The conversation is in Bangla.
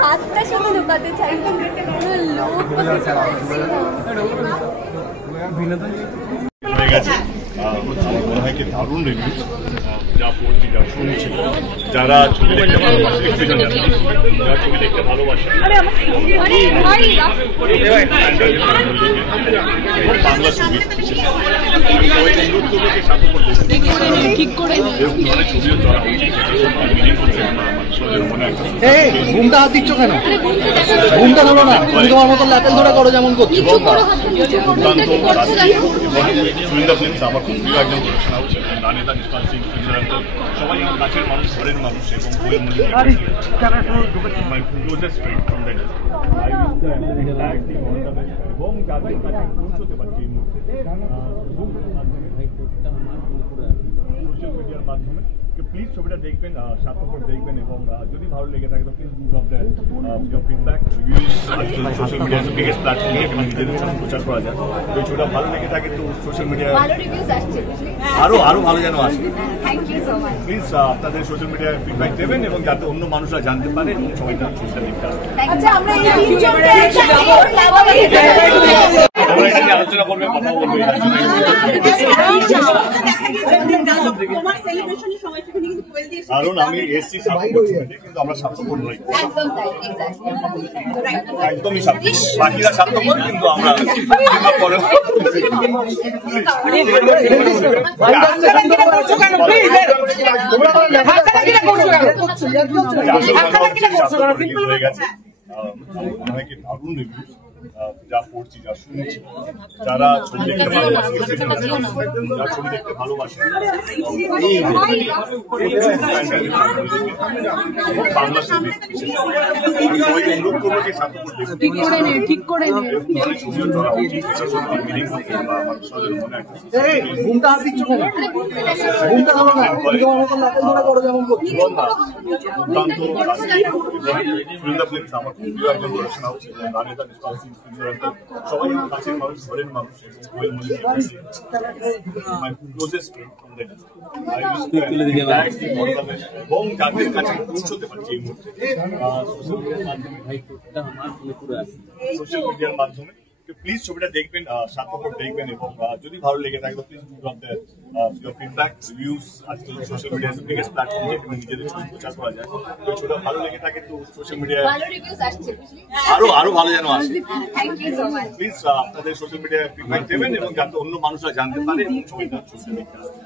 হাতটা শুধু লুকাতে চাই আমার মনে হয় কি দারুণ রিভিউজ যা পড়ছি যা শুনছি যারা ছবি দেখতে ভালোবাসে যারা ছবি দেখতে ভালোবাসে বাংলা ছবি বিশেষ সবাইকে অনুরোধ করবো যে স্বার্থপর ছবিও চলা ঘুমটা হাত দিচ্ছ কেন? ঘুমটা ধরো না, তুমি তোমার মতো ল্যাপেল ধরে করো যেমন করছো। সুরিন্দা ফিল্মস আমার খুব প্রিয় একজন প্রফেশন হাউস এবং রানেদা নিষ্পাল সিং সবাই আমার কাছের মানুষ, ঘরের মানুষ এবং মাই ক্লোজেস্ট ফ্রেন্ড ফ্রম দ্যাট এবং যাদের কাছে পৌঁছতে পারছি এই মুহূর্তে সোশ্যাল মিডিয়ার মাধ্যমে। প্লিজ ছবিটা দেখবেন, স্বার্থপর দেখবেন এবং যদি ভালো লেগে থাকে তো please do drop that your feedback reviews. আজকাল সোশ্যাল মিডিয়ার বিগেস্ট প্ল্যাটফর্ম যেখানে নিজেদের ছবি প্রচার করা যায়। তো ছবিটা ভালো লেগে থাকে তো সোশ্যাল মিডিয়ায় আরো ভালো যেন আসে। প্লিজ আপনাদের সোশ্যাল মিডিয়ায় ফিডব্যাক দেবেন এবং যাতে অন্য মানুষরা জানতে পারে এবং সবাই তার ছবিটা দেখতে আসবে। আলোচনা করবে, কথা বলবে। কারণ আমি এসছি কিন্তু আমরা স্বার্থপর নই, একদমই স্বার্থপর। বাকিরা স্বার্থপর কিন্তু আমরা পরে হয়ে গেছে। অনেকে দারুণ রিভিউজ যা পড়ছি যা শুনছি যারা ছবি দেখতে ভালোবাসে যারা ছবি দেখতে ভালোবাসে বাংলা ছবি বিশেষ সবাইকে অনুরোধ করবো যে স্বার্থপর ছবিও চলা উচিত মিলিং হচ্ছে মানুষের মনে ঘুমটা হাত দিচ্ছ কেন? ঘুমটা ধরো না, তুমি তোমার মতো ল্যাপেল ধরে করো যেমন করছো। দুর্দান্ত সুরিন্দা ফিল্মস আমার খুব প্রিয় একজন প্রফেশন হাউস এবং রানেদা নিষ্পাল সিং সবাই আমার কাছের মানুষ, ঘরের মানুষ এবং মাই ক্লোজেস্ট ফ্রেন্ড ফ্রম দ্যাট এবং যাদের কাছে পৌঁছতে পারছি এই মুহূর্তে সোশ্যাল মিডিয়ার মাধ্যমে। প্লিজ ছবিটা দেখবেন, স্বার্থপর দেখবেন এবং যদি ভালো লেগে থাকে তো please do drop that your feedback reviews. আজকাল সোশ্যাল মিডিয়ার বিগেস্ট প্ল্যাটফর্ম যেখানে নিজেদের ছবি প্রচার করা যায়। তো ছবিটা ভালো লেগে থাকে তো সোশ্যাল মিডিয়ায় আরো ভালো যেন আসে। প্লিজ আপনাদের সোশ্যাল মিডিয়ায় ফিডব্যাক দেবেন এবং যাতে অন্য মানুষরা জানতে পারে এবং সবাই তার ছবিটা দেখতে আসবে।